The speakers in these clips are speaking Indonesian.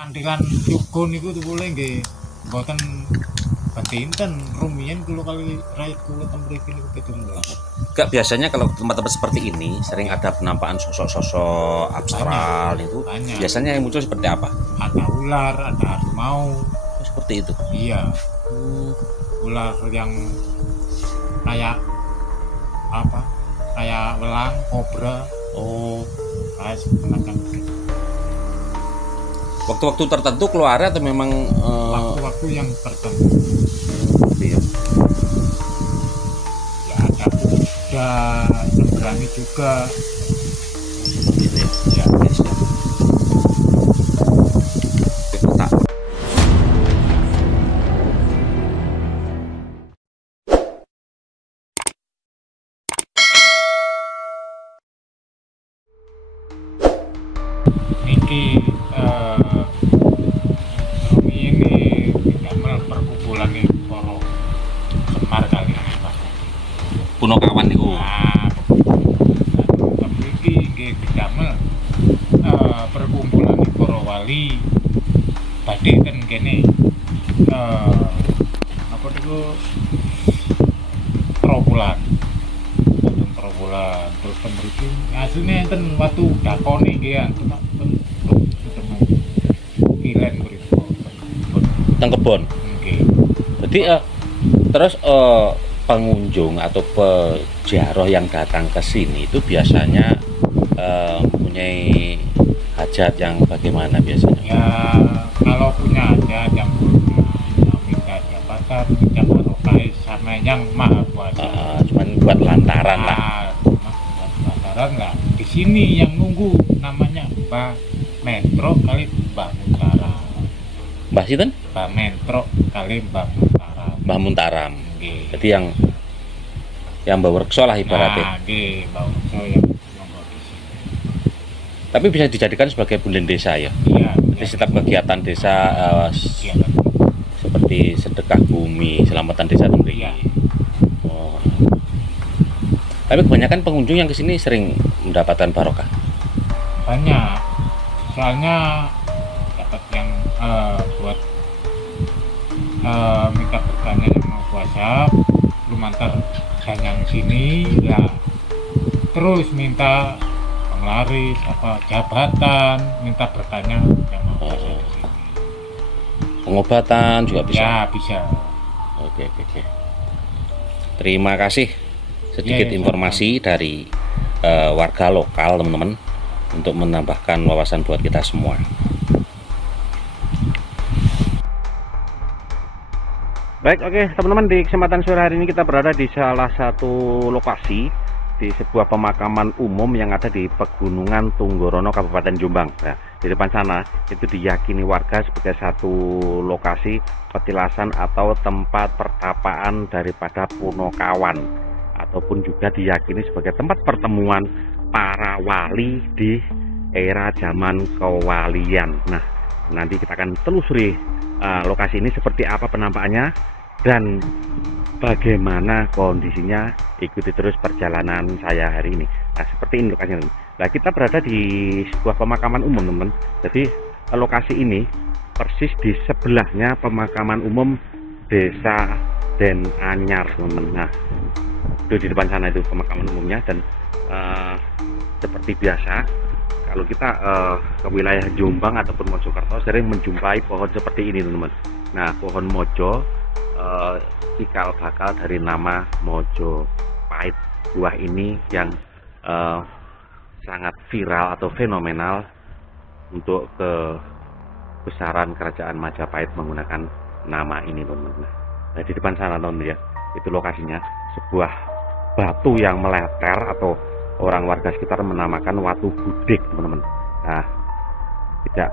Kantilan Yugo niku boleh nggih mboten benten rumiyin kula kali rakyat kula teng mriki niku ketunggal. Enggak, biasanya kalau tempat-tempat seperti ini sering ada penampakan sosok-sosok abstral itu. Banyak. Biasanya yang muncul seperti apa? Ada ular, ada harimau. Oh, seperti itu. Iya. Ular yang kayak apa? Kayak welang, kobra. Oh, Kayak semacam gitu. waktu-waktu tertentu keluar atau memang Waktu-waktu yang tertentu. iya. Ya ada kuda, berani juga. Seperti itu ya. Ya. Oke, siap. Oke, tak. Niki ini damel perkumpulan nih para Semar kali Pak. Punokawan niku. Nah, mriki nggih damel perkumpulan nih para wali badhe ten kene apa niku Trawulan. Wonten Trawulan terus ten mriki asline enten watu dakone nggih ya ketemu Ilen mriku. Teng kebon. Nggih. Jadi terus pengunjung atau peziarah yang datang ke sini itu biasanya mempunyai hajat yang bagaimana biasanya? Ya kalau punya hajat yang minta jabatan, minta barokah sama yang maha kuasa. Cuman buat lantaran lah. Buat lantaran lah. Di sini yang nunggu namanya Mbah Mentro kali Mbah Muntara. Mbah sinten? Mbah Mentro kali Mbah Muntara. Mbah Muntaram. Nggih. Jadi yang bawa rekso lah ibaratnya. Nah, nggih, Mbah Rekso yang nongol di sini. Tapi bisa dijadikan sebagai bunden desa ya. Iya. Jadi setiap kegiatan desa Iya. seperti sedekah bumi, selamatan desa tentu. Iya. Oh. Tapi kebanyakan pengunjung yang kesini sering mendapatkan barokah. Banyak. Soalnya dapat yang buat minta bertanya yang mau puasa belum antar yang sini ya terus minta penglaris apa jabatan minta bertanya yang mau puasa di sini. Pengobatan juga bisa. Ya bisa. Oke. Terima kasih sedikit Ya, informasi dari warga lokal teman-teman untuk menambahkan wawasan buat kita semua. Baik, oke teman-teman, di kesempatan sore hari ini kita berada di salah satu lokasi di sebuah pemakaman umum yang ada di Pegunungan Tunggorono, Kabupaten Jombang. Nah, di depan sana itu diyakini warga sebagai satu lokasi petilasan atau tempat pertapaan daripada Punokawan, ataupun juga diyakini sebagai tempat pertemuan para wali di era zaman kewalian. Nah, nanti kita akan telusuri lokasi ini seperti apa penampakannya dan bagaimana kondisinya. Ikuti terus perjalanan saya hari ini. Nah, seperti ini lokasinya. Nah, kita berada di sebuah pemakaman umum, teman. Jadi lokasi ini persis di sebelahnya pemakaman umum Desa Den Anyar, teman. Nah, itu di depan sana itu pemakaman umumnya. Dan seperti biasa kalau kita ke wilayah Jombang ataupun Mojokerto sering menjumpai pohon seperti ini, teman-teman. Nah, pohon mojo cikal bakal dari nama Mojopahit. Buah ini yang sangat viral atau fenomenal untuk kebesaran kerajaan Majapahit menggunakan nama ini, teman-teman. Nah, di depan sana, teman-teman ya, itu lokasinya sebuah batu yang meleter atau orang warga sekitar menamakan Watu Budik, teman-teman. Nah, tidak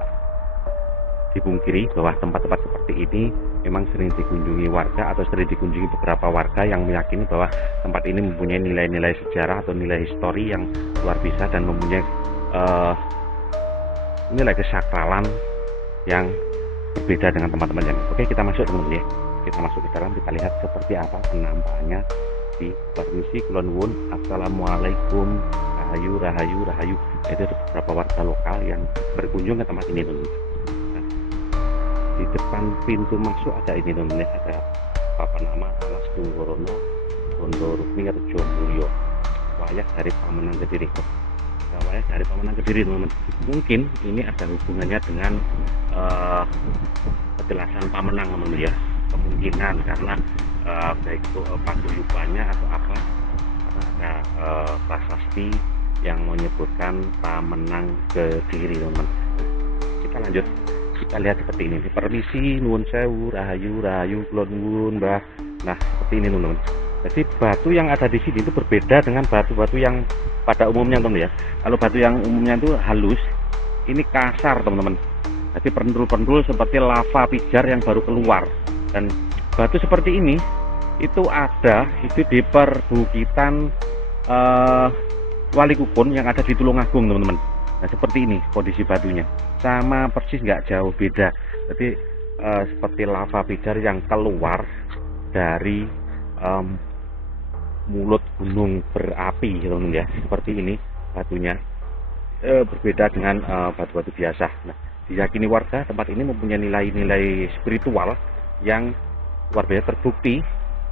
dipungkiri bahwa tempat-tempat seperti ini memang sering dikunjungi warga atau sering dikunjungi beberapa warga yang meyakini bahwa tempat ini mempunyai nilai-nilai sejarah atau nilai histori yang luar biasa dan mempunyai nilai kesakralan yang berbeda dengan tempat-tempat yang. Oke, kita masuk, teman-teman ya. Kita masuk ke dalam, kita lihat seperti apa penampakannya. Di permisi kulon wun, assalamualaikum, rahayu. Itu beberapa warga lokal yang berkunjung ke tempat ini, teman-teman. Nah, depan pintu masuk ada ini teman-teman ya, ada papan nama Alas Tunggorono Bondo Rukmi Rejo Mulyo, wayah dari Pamenang Kediri. Wayah dari Pamenang Kediri teman-teman. Mungkin ini ada hubungannya dengan penjelasan Pamenang teman-teman ya, kemungkinan karena baik itu paguyubannya atau apa, ada prasasti yang menyebutkan Pamenang Kediri teman-teman. Kita lanjut, kita lihat seperti ini. Permisi, nuwun sewu, rahayu rahayu, kulon nuwun mbah. Nah seperti ini teman-teman. Jadi batu yang ada di sini itu berbeda dengan batu-batu yang pada umumnya teman-teman ya. Kalau batu yang umumnya itu halus, ini kasar teman-teman. Jadi pendul-pendul seperti lava pijar yang baru keluar. Dan batu seperti ini itu ada itu di perbukitan Wali Kupon yang ada di Tulungagung teman-teman. Nah seperti ini kondisi batunya, sama persis nggak jauh beda. Jadi seperti lava pijar yang keluar dari mulut gunung berapi teman-teman ya, seperti ini batunya. Berbeda dengan batu-batu biasa. Nah diyakini warga tempat ini mempunyai nilai-nilai spiritual yang luar biasa. Terbukti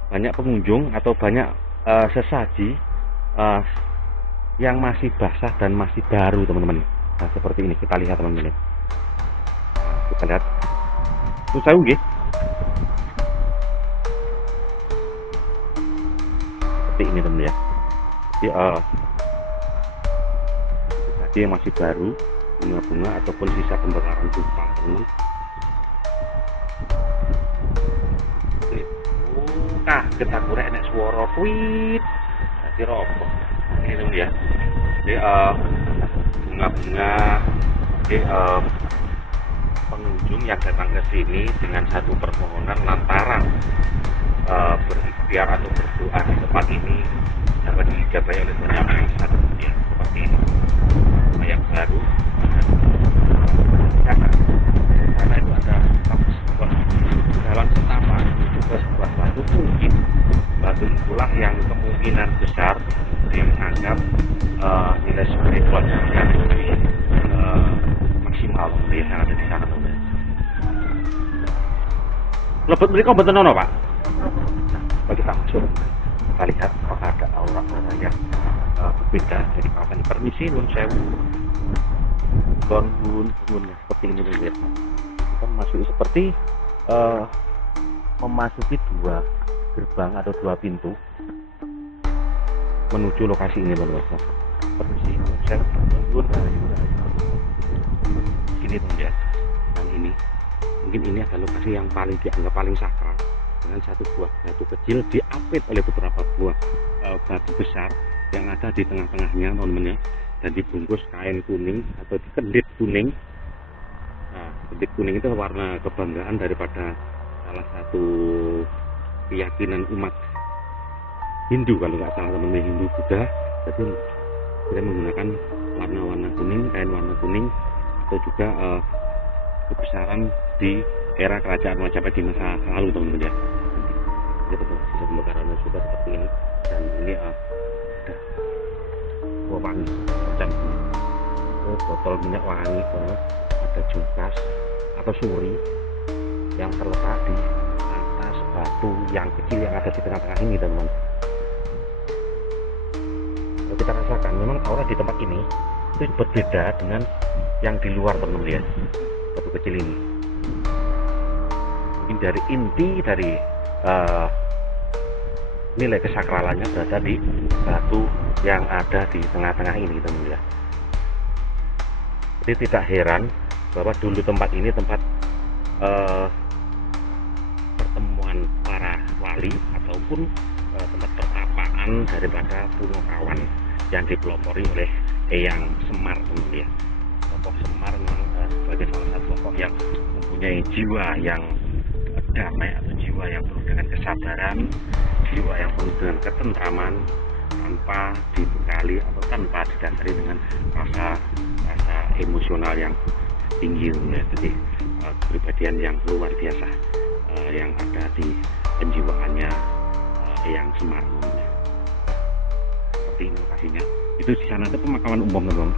banyak pengunjung atau banyak sesaji yang masih basah dan masih baru teman-teman. Nah seperti ini kita lihat teman-teman. Kita lihat susah nggih. Seperti ini teman ya. Jadi tadi yang masih baru, bunga-bunga ataupun sisa pembakaran dupa teman. Kaget aku rek nek swara tweet dadi roboh. Ini teman ya. Jadi bunga-bunga, jadi pengunjung yang datang ke sini dengan satu permohonan lantaran berikhtiar atau berdoa di tempat ini dapat digapai oleh Tuhan Yang Maha Esa ya, seperti ini. Yang baru karena itu ada jalan pertama itu ke sebuah batu, mungkin batu itulah yang kemungkinan besar dianggap nilai spiritualnya yang lebih maksimal yang ada di sana teman. Lebet mereka betul nono pak. Bagi kita masuk, kita lihat apakah ada aura-aura yang berbeda dari kawasan. Permisi, nun sewu, nun seperti ini teman. Kita memasuki seperti memasuki dua gerbang atau dua pintu menuju lokasi ini teman-teman. Permisi, nun sewu, ini teman ya. Dan ini mungkin ini adalah lokasi yang paling dianggap paling sakral, dengan satu buah batu kecil diapit oleh beberapa buah batu besar yang ada di tengah-tengahnya teman-teman ya, dan dibungkus kain kuning atau dikendit kuning. Nah, kendit kuning itu warna kebanggaan daripada salah satu keyakinan umat Hindu kalau nggak salah teman-teman, Hindu Buddha. Jadi kita menggunakan warna-warna kuning, kain warna kuning, atau juga kebesaran di era kerajaan Majapahit di masa lalu teman-teman ya. Jadi sisa pembakaran sudah seperti ini, dan ini ada wangi macam botol minyak wangi teman, ada jungkas atau suri yang terletak di atas batu yang kecil yang ada di tengah-tengah ini teman. Kalau kita rasakan memang aura di tempat ini itu berbeda dengan yang di luar teman-teman ya. Batu kecil ini mungkin dari inti dari nilai kesakralannya berada di batu yang ada di tengah-tengah ini teman ya. Jadi tidak heran bahwa dulu tempat ini tempat pertemuan para wali ataupun tempat pertapaan daripada Punokawan yang dipelopori oleh Eyang Semar teman ya. Tokoh Semar memang sebagai salah satu tokoh yang mempunyai jiwa yang damai atau jiwa yang penuh dengan kesabaran, jiwa yang penuh dengan ketentraman, tanpa dibekali atau tanpa didasari dengan rasa emosional yang tinggi. Jadi kepribadian yang luar biasa yang ada di penjiwaannya Eyang Semar. Seperti ini lokasinya. Itu di sana ada pemakaman umum teman-teman.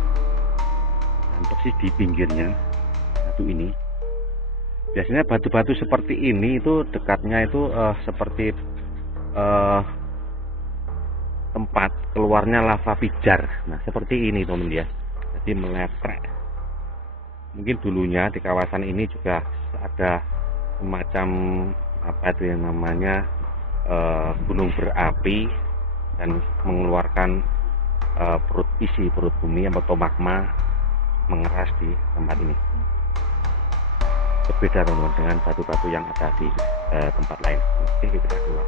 Dan persis di pinggirnya satu ini biasanya batu-batu seperti ini itu dekatnya itu seperti tempat keluarnya lava pijar. Nah seperti ini teman ya, jadi meleprek. Mungkin dulunya di kawasan ini juga ada semacam apa itu yang namanya gunung berapi dan mengeluarkan perut bumi atau magma mengeras di tempat ini. Berbeda teman-teman dengan batu-batu yang ada di tempat lain. Oke, kita keluar.